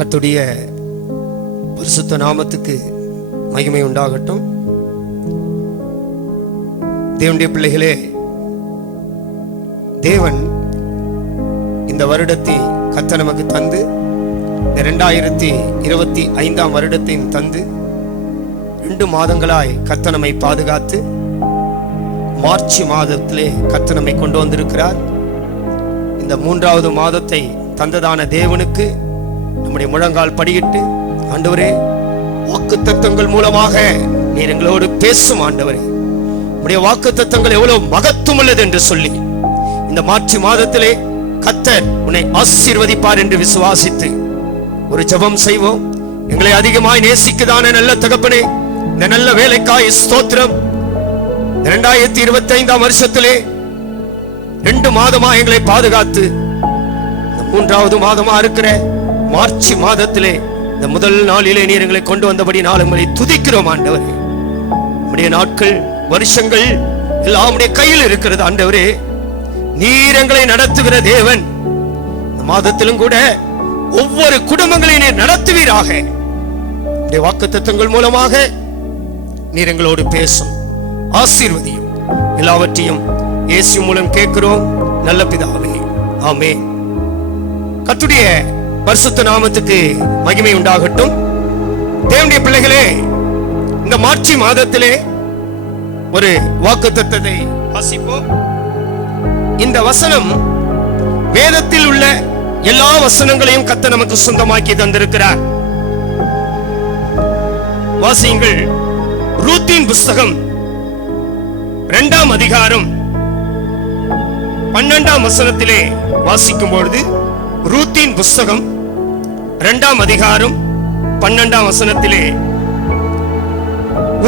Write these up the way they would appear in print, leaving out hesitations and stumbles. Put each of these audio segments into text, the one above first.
கர்த்தருடைய பரிசுத்த நாமத்துக்கு மகிமை உண்டாகட்டும். தேவனுடைய பிள்ளைகளே, தேவன் இந்த வருடத்தை கர்த்தர் நமக்கு தந்து 2025 வருடத்தையும் தந்து 2 மாதங்களாய் கர்த்தர் நம்மை பாதுகாத்து மார்ச் மாதத்திலே கர்த்தர் நம்மை கொண்டு வந்திருக்கிறார். இந்த 3வது மாதத்தை தந்ததான தேவனுக்கு நம்முடைய முழங்கால் படியிட்டு, ஆண்டவரே, வாக்குத்தத்தங்கள் மூலமாக நீர் எங்களோடு பேசும் ஆண்டவரே, உடைய வாக்குத்தத்தங்கள் எவ்வளவு மகத்துவம் உள்ளது என்று சொல்லி இந்த மார்ச் மாதத்திலே கர்த்தர் உன்னை ஆசீர்வதிப்பார் என்று விசுவாசித்து ஒரு ஜெபம் செய்வோம். எங்களை அதிகமாய் நேசிக்குதான நல்ல தகப்பனே, இந்த நல்ல வேலைக்காய் ஸ்தோத்திரம். 2025 வருஷத்திலே 2 மாதமா எங்களை பாதுகாத்து 3வது மாதமா இருக்கிற மார்ச் மாதத்திலே இந்த முதல் நாளிலே நீர் எங்களை கொண்டு வந்தபடி நாள் உங்களை துதிக்கிறோம் ஆண்டவரே. நம்முடைய நாட்கள் வருஷங்கள் எல்லாம் உம்முடைய கையில் இருக்கிறது ஆண்டவரே. நீர் எங்களை நடத்துகிற தேவன். இந்த மாதத்திலும் கூட ஒவ்வொரு குடும்பங்களையும் நீர் நடத்துவீராக. உம்முடைய வாக்குத்தத்தங்கள் மூலமாக நீர் எங்களோடு பேசும், ஆசீர்வதியும். எல்லாவற்றையும் இயேசு மூலம் கேட்கிறோம் நல்ல பிதாவே, ஆமென். கர்த்தருடைய பரிசுத்த நாமத்துக்கு மகிமை உண்டாகட்டும். தேவனுடைய பிள்ளைகளே, இந்த மார்ச் மாதத்திலே ஒரு வாக்குத்தத்தத்தை வாசிப்போம். இந்த வசனம் வேதத்தில் உள்ள எல்லா வசனங்களையும் கர்த்தர் நமக்கு சொந்தமாக்கி தந்திருக்கிறார். வாசியுங்கள். ரூத்தின் புஸ்தகம் 2ஆம் அதிகாரம் 12ஆம் வசனத்திலே வாசிக்கும் பொழுது, ரூத்தின் புஸ்தகம் 2ஆம் அதிகாரம் 12ஆம் வசனத்திலே,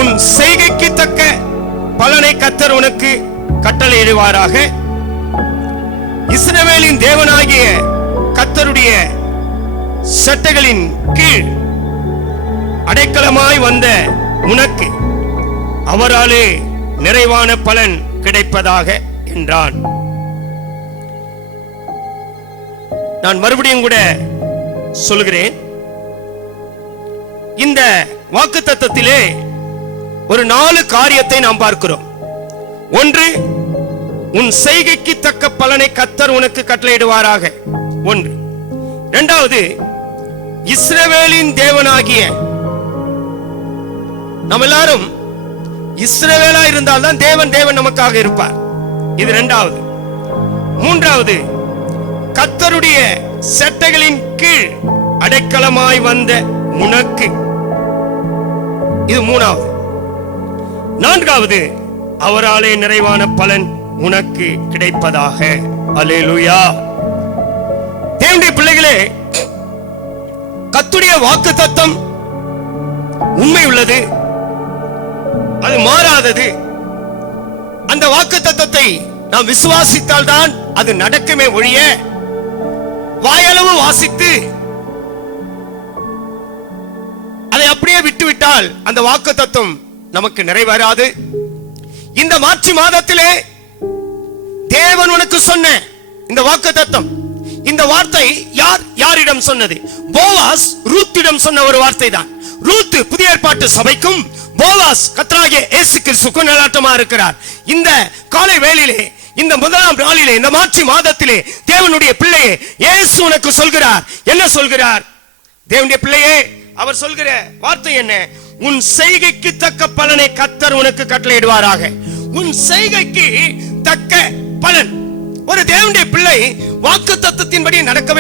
உன் செய்கைக்கு தக்க பலனை கர்த்தர் உனக்கு கட்டளையிடுவாராக. இஸ்ரவேலின் தேவனாகிய கர்த்தருடைய சட்டைகளின் கீழ் அடைக்கலமாய் வந்த உனக்கு அவராலே நிறைவான பலன் கிடைப்பதாக என்றான். நான் மறுபடியும் கூட சொல்கிறேன். இந்த வாக்குத்தத்தத்திலே ஒரு 4 காரியத்தை நாம் பார்க்கிறோம். ஒன்று, உன் செய்கைக்கு தக்க பலனை கர்த்தர் உனக்கு கட்டளையிடுவாராக. ஒன்று. 2வது, இஸ்ரவேலின் தேவனாகிய, நாம் எல்லாரும் இஸ்ரவேலா இருந்தால்தான் தேவன் நமக்காக இருப்பார். இது 2வது. 3வது, கர்த்தருடைய சட்டைகளின் கீழ் அடைக்கலமாய் வந்த உனக்கு. இது 3வது. 4வது, அவராலே நிறைவான பலன் உனக்கு கிடைப்பதாக. அல்லேலூயா. தேவனுடைய பிள்ளைகளே, கர்த்தருடைய வாக்குத்தத்தம் உண்மை உள்ளது, அது மாறாதது. அந்த வாக்குத்தத்தத்தை நாம் விசுவாசித்தால் தான் அது நடக்குமே ஒழிய, வாயளவு வாசித்து அதை அப்படியே விட்டுவிட்டால் அந்த வாக்குத்தத்தம் நமக்கு நிறைவேறாது. இந்த மார்ச் மாதத்திலே தேவன் உனக்கு சொன்ன இந்த வாக்குத்தத்தம், இந்த வார்த்தை யாரிடம் சொன்னது? போவாஸ் ரூத்திடம் சொன்ன ஒரு வார்த்தை தான். ரூத் புதிய ஏற்பாட்டு சபைக்கும், போவாஸ் கர்த்தராகிய இயேசு கிறிஸ்துவுக்கும் நிழலாட்டமா இருக்கிறார். இந்த காலை வேளையிலே, இந்த 1ஆம் நாளிலே, இந்த மார்ச் மாதத்திலே தேவனுடைய பிள்ளையே, இயேசு உனக்கு சொல்கிறார். என்ன சொல்கிறார்? தேவனுடைய பிள்ளையே, அவர் சொல்கிற வார்த்தை என்ன? உன் செய்கைக்கு தக்க பலனை கர்த்தர் உனக்கு கட்டளையிடுவாராக. உன் செய்கைக்கு தக்க பலன். ஒரு தேவனுடைய பிள்ளை வாக்குத்தத்தத்தின்படி நடக்க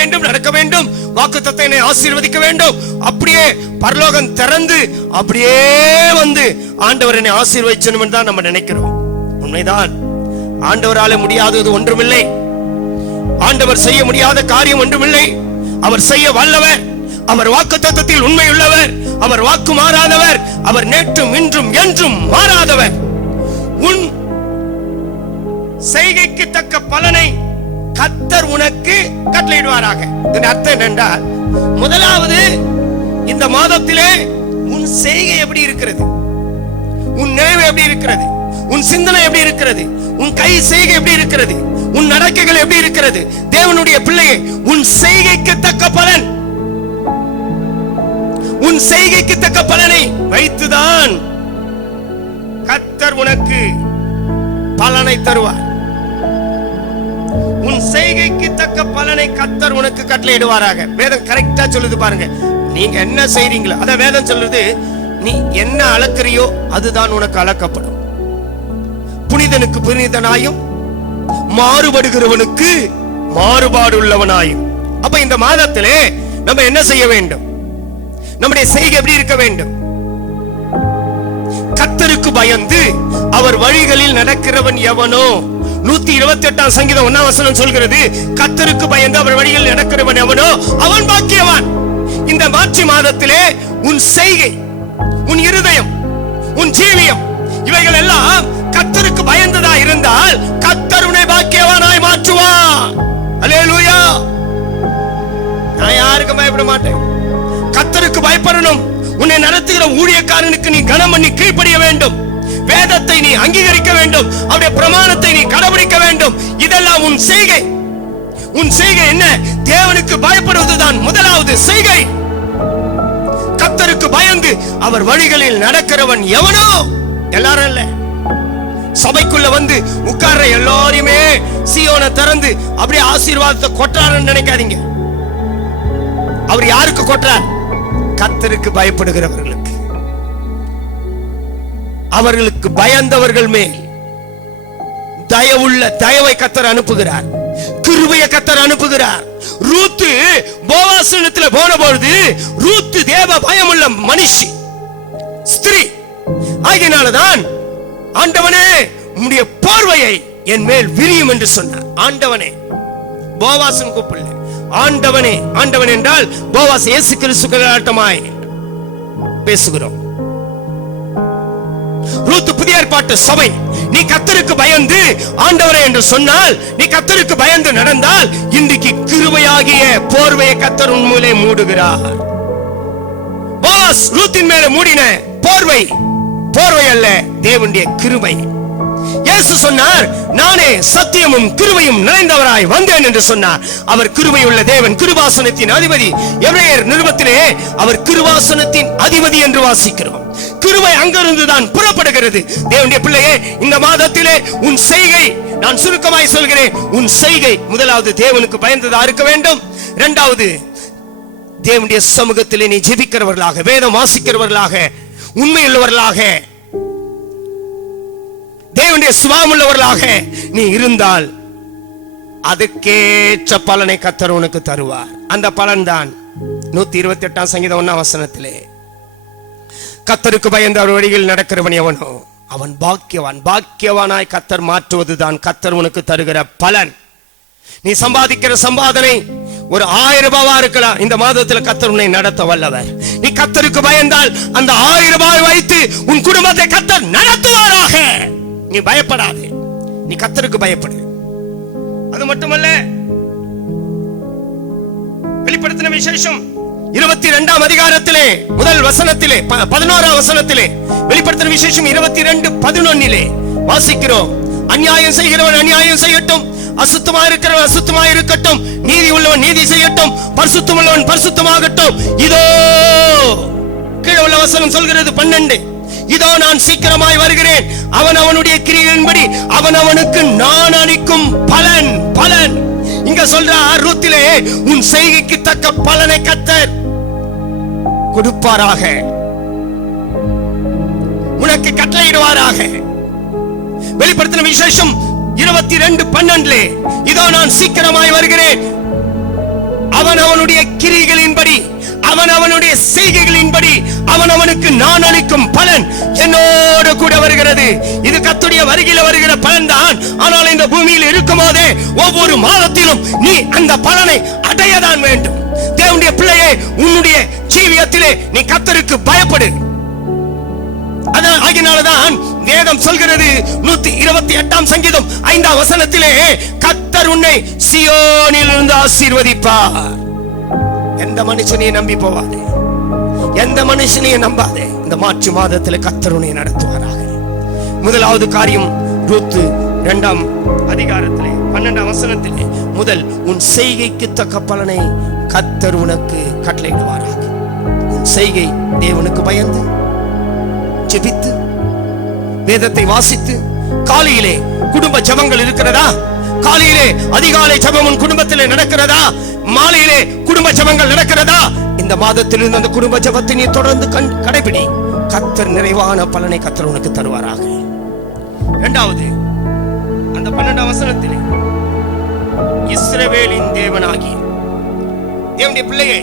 வேண்டும். வாக்குத்தத்தத்தை ஆசீர்வதிக்க வேண்டும். அப்படியே பரலோகம் திறந்து அப்படியே வந்து ஆண்டவர் என்னை ஆசீர்வதிச்சணும் தான் நம்ம நினைக்கிறோம். உண்மைதான். ஆண்டவரால முடியாதது ஒன்றுமில்லை. ஆண்டவர் செய்ய முடியாத காரியம் ஒன்றுமில்லை. அவர் செய்ய வல்லவர். அவர் வாக்குத்தத்தத்தில் உண்மையுள்ளவர். அவர் வாக்கு மாறாதவர். அவர் நேற்றும் இன்றும் என்றும் மாறாதவர். உன் செய்கைக்கு தக்க பலனை கர்த்தர் உனக்கு கட்டளையிடுவாராக. இதன் அர்த்தம் என்னென்றால், முதலாவது, இந்த மாதத்திலே உன் செய்கை எப்படி இருக்கிறது? உன் நினைவு எப்படி இருக்கிறது? உன் சிந்தனை எப்படி இருக்கிறது? உன் கை செய்கை எப்படி இருக்கிறது? உன் நடக்கைகள் எப்படி இருக்கிறது? தேவனுடைய பிள்ளையே, உன் செய்கைக்கு தக்க பலன். உன் செய்கைக்கு தக்க பலனை வைத்துதான் கர்த்தர் உனக்கு பலனை தருவார். உன் செய்கைக்கு தக்க பலனை கர்த்தர் உனக்கு கட்டளையிடுவாராக. வேதம் கரெக்டா சொல்லுது பாருங்க. நீங்க என்ன செய்றீங்களோ அத வேதம் சொல்லுது. நீ என்ன அளக்குறியோ அதுதான் உனக்கு அளக்கப்படும். புனிதனுக்கு புனிதனாயும் மாறுபடுகிறவனுக்கு மாறுபாடு உள்ளவனாயும். அப்ப இந்த மாதத்திலே நம்ம என்ன செய்ய வேண்டும்? நம்முடைய செய்கை எப்படி இருக்க வேண்டும்? கர்த்தருக்கு பயந்து அவர் வழிகளில் நடக்கிறவன் எவனோ. 128 சங்கீதம் 1 வசனம் சொல்கிறது, கர்த்தருக்கு பயந்து அவர் வழிகளில் நடக்கிறவன் எவனோ அவன் பாக்கியவான். இந்த மார்ச் மாதத்திலே உன் செய்கை, உன் இருதயம், உன் ஜீவியம் இவைகள் எல்லாம் கர்த்தருக்கு பயந்ததா இருந்தால் கர்த்தர் உன்னை பாக்கியவானாய் மாற்றுவார். அல்லேலூயா. நான் யாருக்கும் பயப்பட மாட்டேன். கர்த்தருக்கு பயப்படணும். உன்னை நடத்துகிற ஊழியக்காரனுக்கு நீ கனம் பண்ணி கீழ்ப்படிய வேண்டும். வேதத்தை நீ அங்கீகரிக்க வேண்டும். அவருடைய பிரமாணத்தை நீ கடைபிடிக்க வேண்டும். இதெல்லாம் உன் செய்கை. உன் செய்கை என்ன? தேவனுக்கு பயப்படுவதுதான் முதலாவது செய்கை. கர்த்தருக்கு பயந்து அவர் வழிகளில் நடக்கிறவன் எவனோ. எல்லாரும் இல்ல, சபைக்குள்ள வந்து உட்கார்ற எல்லாரையுமே சீயோனை திறந்து அப்படியே ஆசீர்வாதத்தை கொட்டாருன்னு நினைக்காதீங்க. அவர் யாருக்கு கொட்டார்? கர்த்தருக்கு பயப்படுகிறவர்களுக்கு. அவர்களுக்கு பயந்தவர்கள் மேல் தயவை கர்த்தர் அனுப்புகிறார். கிருபையை கர்த்தர் அனுப்புகிறார். ரூத்து போவாசனத்தில் போன பொழுது ரூத்து தேவ பயமுள்ள மனுஷி, ஸ்திரீ. ஆகையினால்தான் ஆண்டவனே உம்முடைய போர்வையை என் மேல் விரியும் என்று சொன்னார். ஆண்டவனே, போவாசன் கூப்பிடல, ஆண்டவனே. ஆண்டவன் என்றால் போவாஸ் இயேசு கிறிஸ்துவாய் பேசுகிறோம். ரூத் புதிய ஏற்பாட்டு சபை. நீ கர்த்தருக்கு பயந்து ஆண்டவரே என்று சொன்னால், நீ கர்த்தருக்கு பயந்து நடந்தால் இன்றைக்கு கிருபையாகிய போர்வையை கர்த்தர் உன் மேலே மூடுகிறார். போவாஸ் ரூத்தின் மேலே மூடின போர்வை, போர்வை அல்ல, தேவனுடைய கிருபை. இயேசு சொன்னார், நானே சத்தியமும் கிருபையும் நிறைந்தவராய் வந்தேன் என்று சொன்னார். அவர் கிருபையுள்ள தேவன், கிருபாசனத்தின் அதிபதி. எபிரேயர் நிருபத்திலே அவர் கிருபாசனத்தின் அதிபதி என்று வாசிக்கிறோம். கிருபை அங்கிருந்துதான் புறப்படுகிறது. தேவனுடைய பிள்ளையே, இந்த மாதத்திலே உன் செய்கை, நான் சுருக்கமாய் சொல்கிறேன், உன் செய்கை முதலாவது தேவனுக்கு பயந்ததா இருக்க வேண்டும். இரண்டாவது, தேவனுடைய சமூகத்திலே நீ ஜெபிக்கிறவர்களாக, வேதம் வாசிக்கிறவர்களாக, உண்மையுள்ளவர்களாக, தேவனுடைய சுபாவம் உள்ளவர்களாக நீ இருந்தால் அதுக்கேற்ற பலனை கர்த்தர் உனக்கு தருவார். அந்த பலன் தான் 128 சங்கீதம் 1 வசனத்திலே, கர்த்தருக்கு பயந்து அவர் வழியில் நடக்கிறவன் எவனோ அவன் பாக்கியவான். பாக்கியவானாய் கர்த்தர் மாற்றுவதுதான் கர்த்தர் உனக்கு தருகிற பலன். நீ சம்பாதிக்கிற சம்பாதனை ஒரு 1000 ரூபாவா இருக்கலாம். இந்த மாதத்தில் கர்த்தர் உன்னை நடத்த வல்லவர். நீ கர்த்தருக்கு பயந்தால் அந்த 1000 ரூபாய் வைத்து உன் குடும்பத்தை கர்த்தர் நடத்துவாராக. நீ பயப்படாதே, நீ கர்த்தருக்கு பயப்படு. அது மட்டுமல்ல, வெளிப்படுத்தின விசேஷம் 22 அதிகாரத்திலே முதல் வசனத்திலே 11 வசனத்திலே, வெளிப்படுத்தின விசேஷம் 22:11 வாசிக்கிறோம். அநியாயம் செய்கிறவன் அநியாயம் செய்யட்டும், அசுத்தமா இருக்கிறவன் அசுத்தமா இருக்கட்டும், நீதி உள்ளவன் நீதி செய்யட்டும், பரிசுத்தம் உள்ளவன் பரிசுத்தமாகட்டும். இதோ கீழே உள்ள வசனம் சொல்கிறது 12, இதோ நான் சீக்கிரமாய் வருகிறேன், அவன் அவனுடைய கிரியையின்படி அவன் அவனுக்கு நான் அளிக்கும் பலன். பலன் இங்க சொல்ற ரூத்திலே உன் செய்கைக்கு தக்க பலனை கர்த்தர் கொடுப்பாராக, உனக்கு கட்டளையிடுவாராக. வெளிப்படுத்தின விசேஷம் 22:12, இதோ நான் சீக்கிரமாய் வருகிறேன், அவன் அவனுடைய கிரியைகளின்படி அவன் அவனுடைய செய்கைகளின்படி அவன் அவனுக்கு நான் அளிக்கும் பலன் என்னோடு கூட வருகிறது. இது கர்த்தருடைய வருகையில் வருகிற பலன் தான். ஆனால் இந்த பூமியில் இருக்கும் போதே ஒவ்வொரு மாதத்திலும் நீ அந்த பலனை அடையதான் வேண்டும். தேவனுடைய பிள்ளையே, உன்னுடைய ஜீவியத்திலே நீ கர்த்தருக்கு பயப்படு. அதனால்தான் வேதம் சொல்கிறது 128 சங்கீதம் 5 வசனத்திலே, கர்த்தர் உன்னை சீயோனில் இருந்து ஆசீர்வதிப்பார். எந்த மனுஷனையும் நம்பி போவாதே, எந்த மனுஷனையும் நம்பாதே. இந்த மார்ச் மாதத்தில் கர்த்தர் உன்னை நடத்துவாராக. முதலாவது காரியம், ரூத்து 2 அதிகாரத்திலே 12 வசனத்திலே முதல், உன் செய்கைக்கு தக்க பலனை கர்த்தர் உனக்கு கட்டளையிடுவாராக. உன் செய்கை தேவனுக்கு பயந்து ஜெபித்து வேதத்தை வாசித்து காலையிலே குடும்ப ஜெபங்கள் இருக்கிறதா? காலையிலே அதிகாலை ஜெபம் உன் குடும்பத்திலே நடக்கிறதா? மாலையிலே குடும்ப ஜெபங்கள் நடக்கிறதா? இந்த மாதத்திலிருந்து அந்த குடும்ப ஜெபத்தை நீ தொடர்ந்து கடைபிடி. கர்த்தர் நிறைவான பலனை கர்த்தர் உனக்கு தருவாராக. இரண்டாவது, அந்த 12ஆம் வசனத்திலே இஸ்ரவேலின் தேவனாகிய தேவனுடைய பிள்ளையே,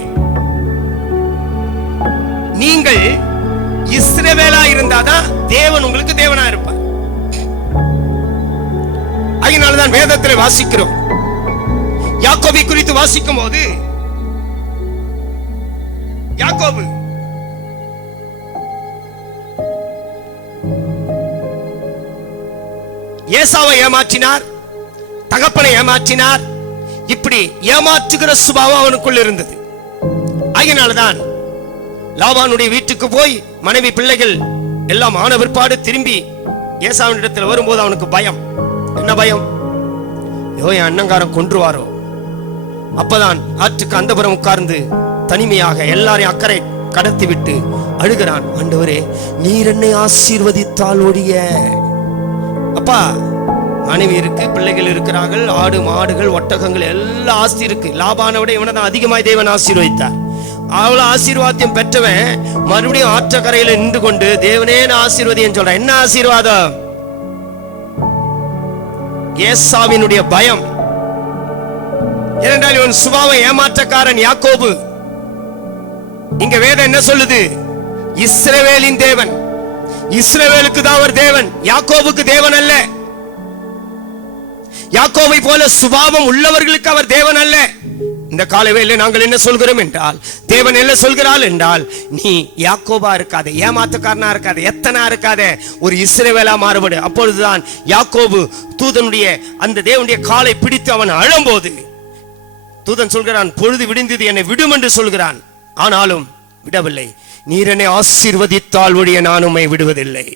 நீங்கள் இஸ்ரவேலா இருந்தாதான் தேவன் உங்களுக்கு தேவனா இருப்பார். அதனால்தான் வேதத்தில் வாசிக்கிறோம். யாக்கோபை குறித்து வாசிக்கும் போது யாக்கோபு ஏசாவை ஏமாற்றினார், தகப்பனை ஏமாற்றினார். இப்படி ஏமாற்றுகிற சுபாவம் அவனுக்குள் இருந்தது. அதனால்தான் லாபானுடைய வீட்டுக்கு போய் மனைவி பிள்ளைகள் எல்லாம் ஆன பிற்பாடு திரும்பி ஏசாவின் இடத்தில் வரும்போது அவனுக்கு பயம். என்ன பயம்? என் அண்ணங்காரன் கொன்றுவாரோ. அப்பதான் ஆற்றுக்கு அந்தபுரம் உட்கார்ந்து தனிமையாக எல்லாரையும் அக்கறை கடத்தி விட்டு அழுகிறான். ஆண்டவரே, நீர் என்னை ஆசீர்வதித்தால் ஒழிய. அப்பா, மனைவி இருக்கு, பிள்ளைகள் இருக்கிறார்கள், ஆடு மாடுகள் ஒட்டகங்கள் எல்லாம் ஆஸ்தி இருக்கு. லாபானை விட இவனை தான் அதிகமாய் தேவன் ஆசீர்வதித்தார். அவ்வளவு ஆசீர்வாதம் பெற்றவன் மறுபடியும் ஆற்றக்கரையில நின்று கொண்டு தேவனே நான் ஆசீர்வதின்னு சொல்றான். என்ன ஆசீர்வாதம்? ஏசாவினுடைய பயம். ஏனென்றால் இவன் சுபாவ ஏமாற்றக்காரன் யாக்கோபு. இங்க வேதம் என்ன சொல்லுது? இஸ்ரவேலின் தேவன். இஸ்ரவேலுக்கு தான் அவர் தேவன், யாக்கோபுக்கு தேவன் அல்ல. யாக்கோபை போல சுபாவம் உள்ளவர்களுக்கு அவர் தேவன் அல்ல. இந்த காலவேளை நாங்கள் என்ன சொல்கிறோம் என்றால், தேவன் என்ன சொல்கிறாள் என்றால், நீ யாக்கோபா இருக்காதே, ஏமாத்தக்காரனா இருக்காதே, எத்தனா இருக்காதே, ஒரு இஸ்ரவேலா மாறுபடு. அப்பொழுதுதான் யாக்கோபு தூதனுடைய அந்த தேவனுடைய காலை பிடித்து அவன் அழும்போது தூதன் சொல்கிறான், பொழுது விடிந்தது, என்னை விடும் என்று சொல்கிறான். ஆனாலும் விடவில்லை. நீர் என்னை ஆசீர்வதித்தால் ஒழிய நான் உம்மை விடுவதில்லை.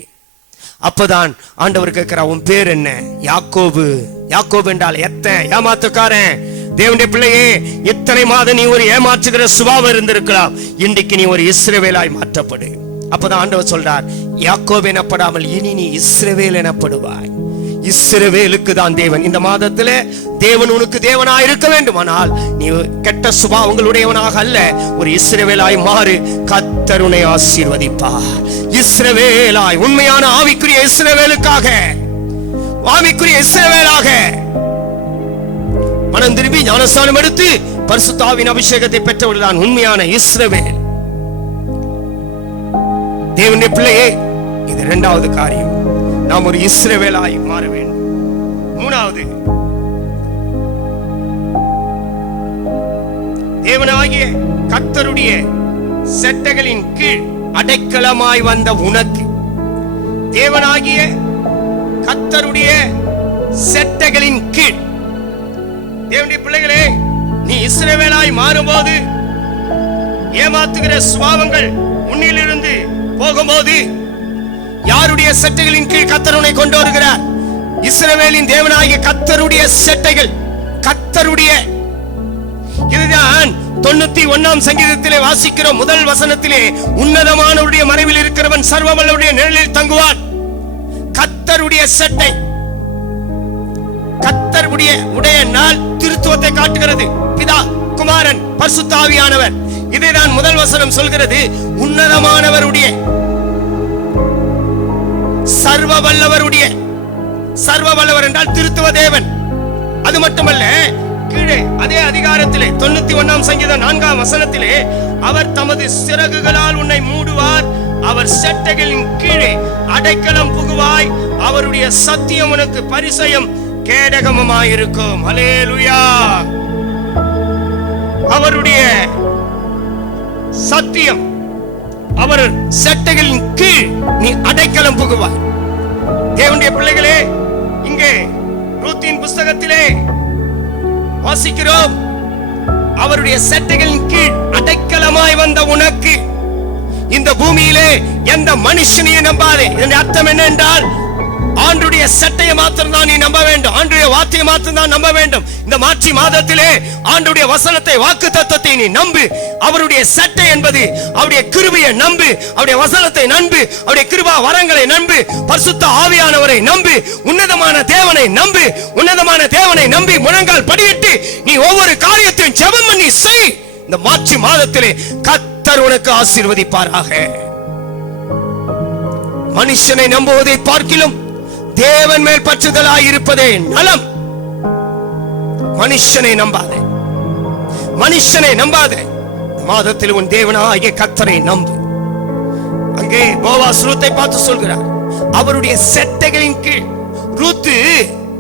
அப்பதான் ஆண்டவர் கேட்கிறார், உன் பேர் என்ன? யாக்கோபு. யாக்கோபு என்றால் எத்தன், ஏமாத்துக்காரன். தேவனுடைய பிள்ளையே, இத்தனை மாதம் நீ ஒரு ஏமாற்றுகிற சுபாவம் இருந்திருக்கலாம், இன்றைக்கு நீ ஒரு இஸ்ரவேலாய் மாற்றப்படு. அப்பதான் ஆண்டவர் சொல்றார், யாக்கோபு எனப்படாமல் இனி நீ இஸ்ரவேல் எனப்படுவாய். இஸ்ரவேலுக்கு தான் தேவன். இந்த மாதத்திலே தேவன் உனக்கு தேவனாய் இருக்க வேண்டுமானால் நீ கெட்ட சுபாவங்களுடையவனாக அல்ல, ஒரு இஸ்ரவேலாய் மாறு. கர்த்தர் உன்னை ஆசீர்வதிப்பார். இஸ்ரவேலாய், உண்மையான ஆவிக்குரிய இஸ்ரவேலுக்காக, ஆவிக்குரிய இஸ்ரவேலாக மனம் திரும்பி ஞானஸ்நானம் எடுத்து பரிசுத்த ஆவியின் அபிஷேகத்தை பெற்றவர்கள் தான் உண்மையான இஸ்ரவேல். தேவனுடைய பிள்ளையே, இது இரண்டாவது காரியம். நாம் ஒரு இஸ்ரவேலாய் மாற வேண்டும். மூணாவது, தேவனாகிய கர்த்தருடைய செட்டைகளின் கீழ் அடைக்கலமாய் வந்த உனக்கு, தேவனாகிய கர்த்தருடைய செட்டைகளின் கீழ். தேவனுடைய பிள்ளைகளே, நீ இஸ்ரவேலாய் மாறும்போது, ஏமாத்துகிற சுபாவங்கள் உன்னிலிருந்து போகும்போது, யாருடைய செட்டைகளின் கீழ் கர்த்தர் உன்னை கொண்டு வருகிறார்? இஸ்ரவேலின் தேவனாகிய கர்த்தருடைய செட்டைகள். கர்த்தருடைய. இதுதான் 91ஆம் சங்கீதத்திலே வாசிக்கிற முதல் வசனத்திலே, உன்னதமானவருடைய மறைவில் இருக்கிறவன் சர்வவல்லவருடைய நிழலில் தங்குவான். கர்த்தருடைய செட்டை. கர்த்தருடைய உடைய நாள் திருத்துவத்தை காட்டுகிறது. பிதா, குமாரன், பரிசுத்த ஆவியானவர். இதைதான் முதல் வசனம் சொல்கிறது. உன்னதமானவருடைய, சர்வ வல்லவருடைய. சர்வ வல்லவர் என்றால் திருத்துவ தேவன். அது மட்டுமல்ல, கீழே அதே அதிகாரத்திலே 91ஆம் சங்கீதம் 4ஆம் வசனத்திலே, அவர் தமது சிறகுகளால் உன்னை மூடுவார், அவர் செட்டைகளின் கீழே அடைக்கலம் புகுவாய், அவருடைய சத்தியம் உனக்கு பரிசயம் கேடகமாயிருக்கும். ஹல்லேலூயா. அவருடைய சத்தியம், அவர் செட்டைகளின் கீழ் நீ அடைக்கலம் புகுவாய். தேவனுடைய பிள்ளைகளே, இங்கே ரூத்தின் புஸ்தகத்திலே வாசிக்கிறோம், அவருடைய செட்டைகளின் கீழ் அடைக்கலமாய் வந்த உனக்கு. இந்த பூமியிலே எந்த மனுஷனையும் நம்பாதே. இதன் அர்த்தம் என்ன என்றால், ஆண்டுடைய சட்டையை மாத்திரம் தான் நீ நம்ப வேண்டும். ஆண்டுடைய வார்த்தையை மாத்திரம் தான் நம்ப வேண்டும். இந்த மார்ச் மாதத்திலே ஆண்டுடைய வசனத்தை, வாக்குத்தத்தத்தை நீ நம்பு. அவருடைய சட்டை என்பது அவருடைய கிருபையை நம்பு, அவருடைய வசனத்தை நம்பு, அவருடைய கிருபா வரங்களை நம்பு, பரிசுத்த ஆவியானவரை நம்பு, உன்னதமான தேவனை நம்பு. உன்னதமான தேவனை நம்பி முழங்கால் படியிட்டு நீ ஒவ்வொரு காரியத்தையும் ஜெபம் பண்ணி செய். இந்த மார்ச் மாதத்திலே கர்த்தர் உனக்கு ஆசீர்வதிப்பாராக. மனுஷனை நம்புவதை பார்க்கிலும் தேவன் மேல் பற்றுதலாய் இருப்பதே நலம். மனுஷனை நம்பாதே, மனுஷனை நம்பாதே. மாதத்தில் உன் தேவனாகிய கர்த்தரை நம்பு. அங்கே போவாஸ் ரூத்தை பார்த்து சொல்கிறார், அவருடைய செட்டைகளின் கீழ். ரூத்து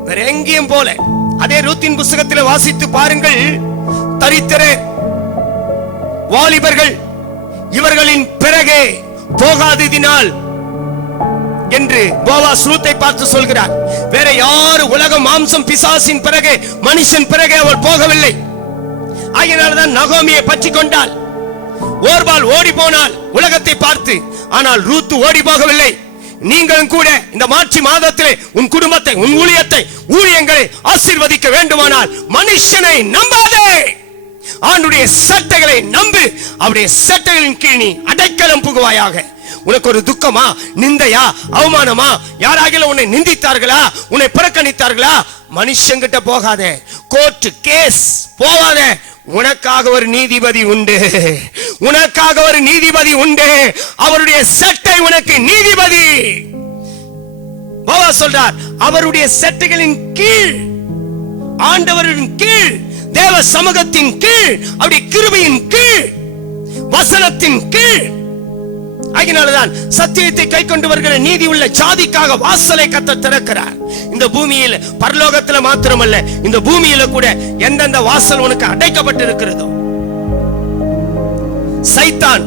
வேற எங்கேயும் போல. அதே ரூத்தின் புத்தகத்தில் வாசித்து பாருங்கள். தரித்திரர், வாலிபர்கள் இவர்களின் பிறகே போகாததினால் என்று போவாஸ் ரூத்தை பார்த்து சொல்கிறார். வேற யாரு உலகம், மாம்சம், பிசாசின் பிறகு, மனுஷன் பிறகு அவள் போகவில்லை. ஆகையினால்தான் நகோமியை பற்றி கொண்டாள். ஓர்பால் ஓடி போனால் உலகத்தை பார்த்து. ஆனால் ரூத்து ஓடி போகவில்லை. நீங்களும் கூட இந்த மார்ச் மாதத்திலே உன் குடும்பத்தை, உன் ஊழியத்தை, ஊழியங்களை ஆசீர்வதிக்க வேண்டுமானால் மனுஷனை நம்பாதே, ஆண்டுடைய சட்டைகளை நம்பு. அவருடைய சட்டைகளின் கீழ் நீ அடைக்கலம் புகுவாயாக. உனக்கு ஒரு துக்கமா, நிந்தையா, அவமானமா, யாராகிலும் உன்னை நிந்தித்தார்களா, உன்னை புறக்கணித்தார்களா, மனுஷங்கிட்ட போகாதே, கோர்ட் கேஸ் போகாதே. உனக்காக ஒரு நீதிபதி உண்டு, உனக்காக ஒரு நீதிபதி உண்டு. அவருடைய சட்டை உனக்கு நீதிபதி. போவாஸ் சொல்றார், அவருடைய சட்டைகளின் கீழ், ஆண்டவரின் கீழ், தேவ சமூகத்தின் கீழ், அவருடைய கிருபையின் கீழ், வசனத்தின் கீழ். ஆகினால்தான் சத்தியத்தை கை கொண்டு வருகிற நீதி உள்ள ஜாதிக்காக வாசலை கர்த்தர் திறக்கிறார். இந்த பூமியில், பரலோகத்துல மாத்திரமல்ல, இந்த பூமியில கூட எந்தெந்த வாசல் உனக்கு அடைக்கப்பட்டிருக்கிறதோ. சைத்தான்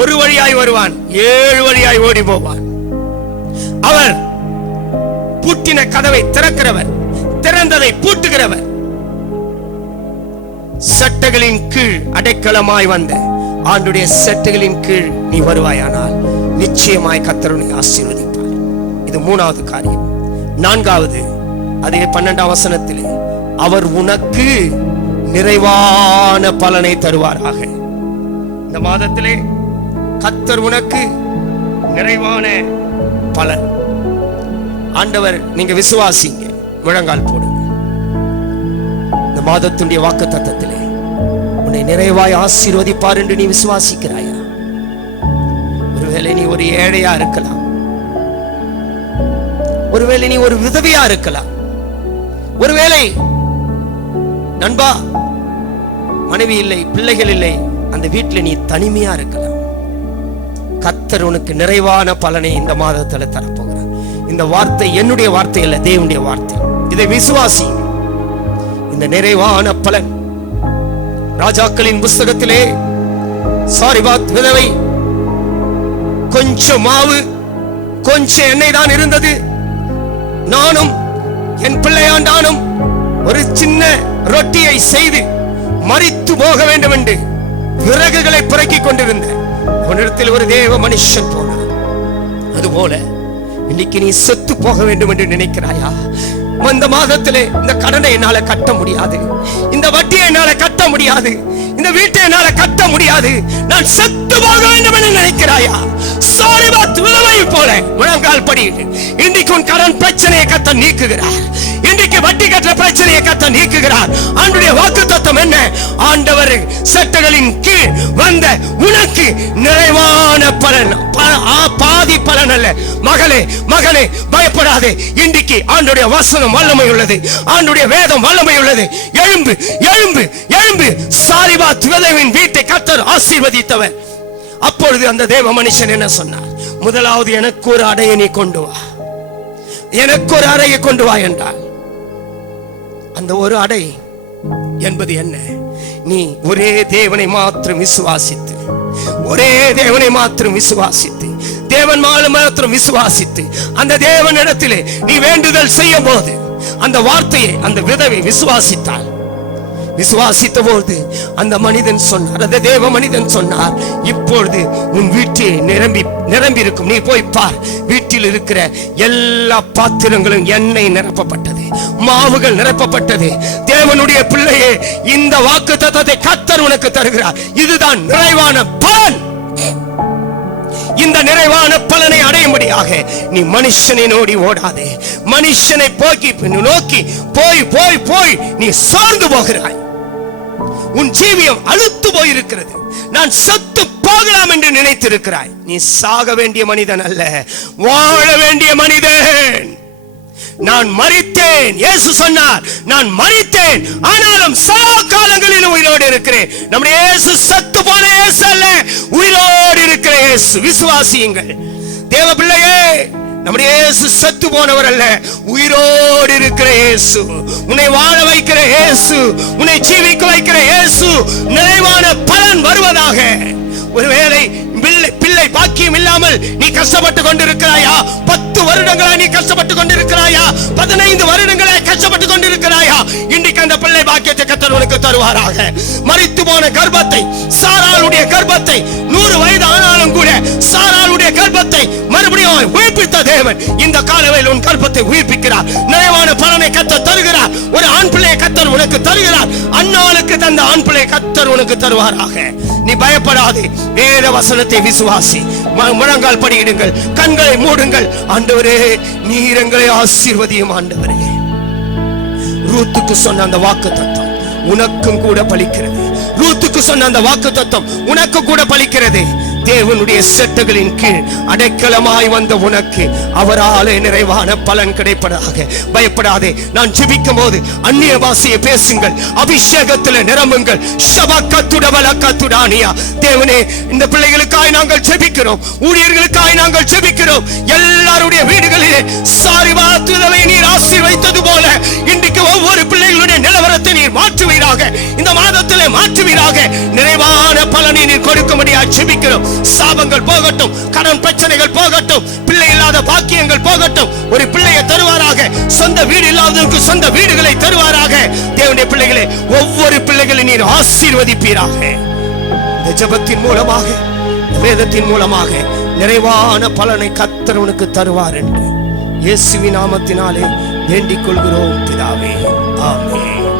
ஒரு வழியாய் வருவான், 7 வழியாய் ஓடி போவான். அவர் பூட்டின கதவை திறக்கிறவர், திறந்ததை பூட்டுகிறவர். சட்டங்களின் கீழ் அடைக்கலமாய் வந்த ஆண்டுடைய சட்டங்களின் கீழ் நீ வருவாயானால் நிச்சயமாய் கர்த்தர் உன்னை ஆசீர்வதிப்பார். இது 3வது காரியம். 4வது, அதே 12ஆம் வசனத்திலே, அவர் உனக்கு நிறைவான பலனை தருவாராக. இந்த மாதத்திலே கர்த்தர் உனக்கு நிறைவான பலன். ஆண்டவர், நீங்க விசுவாசிங்க, முழங்கால் போடுங்க. இந்த மாதத்துடைய வாக்குத்தத்தத்திலே உன்னை நிறைவாய் ஆசீர்வதிப்பார் என்று நீ விசுவாசிக்கிறாயா? ஒருவேளை நீ ஒரு ஏழையா இருக்கலாம், ஒருவேளை நீ ஒரு விதவையா இருக்கலாம், ஒருவேளை நண்பா மனைவி இல்லை, பிள்ளைகள் இல்லை, அந்த வீட்டில் நீ தனிமையா இருக்கலாம். கர்த்தர் உனக்கு நிறைவான பலனை இந்த மாதத்தில் தரப்போகிறார். இந்த வார்த்தை என்னுடைய வார்த்தை அல்ல, தேவனுடைய வார்த்தை. இதை விசுவாசி. இந்த நிறைவான பலன் ராஜாக்களின் புஸ்தகத்திலே சாரிபாத் விதவை, கொஞ்சம் மாவு, கொஞ்சம் எண்ணெய் தான் இருந்தது. நானும் என் பிள்ளையாண்டானும் ஒரு சின்ன ரொட்டியை செய்து மரித்து போக வேண்டும் என்று விறகுகளை புரக்கிக் கொண்டிருந்த உன்னிடத்தில் ஒரு தேவ மனுஷன் போனார். அதுபோல இன்னைக்கு நீ செத்து போக வேண்டும் என்று நினைக்கிறாயா? இந்த மாதத்திலே இந்த கடனை என்னால கட்ட முடியாது, இந்த வட்டியை என்னால கட்ட முடியாது, இந்த வீட்டை என்னால கட்ட முடியாது, நான் செத்து போக வேண்டும் என்று நினைக்கிறாயா? சாரிபாத் விதவை போல முழங்கால் படியிடு. இன்றைக்கு உன் கடன் பிரச்சனையை கர்த்தர் நீக்குகிறார். இன்றைக்கு வட்டி கட்டுற பிரச்சனையை கர்த்தர் நீக்குகிறார். ஆண்டவருடைய வாக்குத்தத்தம் என்ன? ஆண்டவர் சட்டங்களின் கீழ் வந்த உனக்கு நிறைவான பலன், பாதி பலன் அல்ல. மகளே, மகனே, பயப்படாதே. இன்றைக்கு ஆண்டவருடைய வசனம் வல்லமை உள்ளது, ஆண்டவருடைய வேதம் வல்லமை உள்ளது. எழும்பு, எழும்பு, எழும்பு. சாரிபாத் விதவையின் வீட்டை கர்த்தர் ஆசீர்வதித்தவர். அப்பொழுது அந்த தேவ மனுஷன் என்ன சொன்னார்? முதலாவது, எனக்கு ஒரு அடையை நீ கொண்டு வா, எனக்கு ஒரு அறையை கொண்டு வா என்றால், அந்த ஒரு அடை என்பது என்ன? நீ ஒரே தேவனை மாத்திரம் விசுவாசித்து, ஒரே தேவனை மாத்திரம் விசுவாசித்து, தேவன் மாத்திரம் விசுவாசித்து, அந்த தேவனிடத்திலே நீ வேண்டுதல் செய்யும் போது அந்த வார்த்தையை அந்த விதவை விசுவாசித்தால் விசுவாசித்த போது அந்த மனிதன் சொன்னார், அந்த தேவ மனிதன் சொன்னார், இப்பொழுது உன் வீட்டை நிரம்பி இருக்கும், நீ போய் பார். வீட்டில் இருக்கிற எல்லா பாத்திரங்களும் எண்ணெய் நிரப்பப்பட்டது, மாவுகள் நிரப்பப்பட்டது. தேவனுடைய பிள்ளையே, இந்த வாக்குத்தத்தத்தை கர்த்தர் உனக்கு தருகிறார். இதுதான் நிறைவான பலன். இந்த நிறைவான பலனை அடையும்படியாக நீ மனுஷனை நோடி ஓடாதே. மனுஷனை நோக்கி போய் போய் போய் நீ சோர்ந்து போகிறாய். உன் ஜீவியம் அழுத்து போயிருக்கிறது. நான் சத்து போகலாம் என்று நினைத்திருக்கிறாய். நீ சாக வேண்டிய மனிதன் அல்ல, வாழ வேண்டிய மனிதன். நான் மரித்தேன், இயேசு சொன்னார், நான் மரித்தேன், ஆனாலும் சதா காலங்களிலும் உயிரோடு இருக்கிறேன். நம்முடைய இயேசு சத்து போன இயேசு அல்ல, உயிரோடு இருக்கிற இயேசு. விசுவாசியுங்கள் தேவ பிள்ளையே, நம்முடைய இயேசு சத்து போனவர் அல்ல, உயிரோடு இருக்கிற இயேசு. உன்னை வாழ வைக்கிற இயேசு, உன்னை ஜீவிக்க வைக்கிற இயேசு. நிறைவான பலன் வருவதாக. ஒருவேளை பிள்ளை பாக்கியம் இல்லாமல் நீ கஷ்டப்பட்டு கொண்டிருக்கிறாயா? 10 வருடங்களா நீ கஷ்டப்பட்டு கொண்டிருக்கிறாயா? 15 வருடங்களா கஷ்டப்பட்டு கொண்டிருக்கிறாயா? இன்றைக்கு அந்த பிள்ளை பாக்கியத்தை கர்த்தர் உனக்கு தருவாராக. மரித்து போன கர்ப்பத்தை, சாராளுடைய கர்ப்பத்தை, 100 வயது ஆனாலும் கூட சாராளுடைய கர்ப்பத்தை மறுபடியும் உயிர்ப்பித்த தேவன் இந்த காலவேளையில் உன் கர்ப்பத்தை உயிர்ப்பிக்கிறார். நிறைவான பலனை கர்த்தர் தருகிறார். ஒரு ஆண் பிள்ளையை கர்த்தர் உனக்கு தருகிறார். அன்னாளுக்கு தந்த ஆண் பிள்ளையை கர்த்தர் உனக்கு தருவாராக. நீ பயப்படாதே, வேத வசனத்தை விசுவாசி. முழங்கால் படியிடுங்கள், கண்களை மூடுங்கள். ஆண்டவரே, நீர் எங்களை ஆசீர்வதியும். ஆண்டவரே, ரூத்துக்கு சொன்ன அந்த வாக்குத்தத்தம் உனக்கும் கூட பலிக்கிறது. ரூத்துக்கு சொன்ன அந்த வாக்குத்தத்தம் உனக்கு கூட பலிக்கிறது. தேவனுடைய செட்டுகளின் கீழ் அடைக்கலமாய் வந்த உனக்கு அவராலே நிறைவான பலன் கிடைப்பதாக. பயப்படாதே. நான் ஜெபிக்கும் போது அந்நிய பாஷையை பேசுங்கள், அபிஷேகத்தில் நிரம்புங்கள். தேவனே, இந்த பிள்ளைகளுக்காய் நாங்கள் ஜெபிக்கிறோம், ஊழியர்களுக்காய் நாங்கள் ஜெபிக்கிறோம். எல்லாருடைய வீடுகளிலே சாரிவாத்துதலை நீர் ஆசீர்வதித்தது போல இன்றைக்கு ஒவ்வொரு பிள்ளைகளுடைய நிலவரத்தை நீர் மாற்றுவீராக. இந்த மாதத்திலே மாற்றுவீராக. நிறைவான பலனை நீர் கொடுக்கும்படியாக ஜெபிக்கிறோம். சாபங்கள் போகட்டும், கடன் பிரச்சனைகள் போகட்டும், பிள்ளை இல்லாத பாக்கியங்கள் போகட்டும். ஒரு பிள்ளையை தருவாராக. சொந்த வீடு இல்லாதவருக்கு சொந்த வீடுகளை தருவாராக. தேவனுடைய பிள்ளைகளே, ஒவ்வொரு பிள்ளைகளை நீர் ஆசீர்வதிப்பீராக. இந்த ஜெபத்தின் மூலமாக, வேதத்தின் மூலமாக நிறைவான பலனை கர்த்தர் உனக்கு தருவார் என்று இயேசுவின் நாமத்தினாலே வேண்டிக் கொள்கிறோம் பிதாவே. ஆமென்.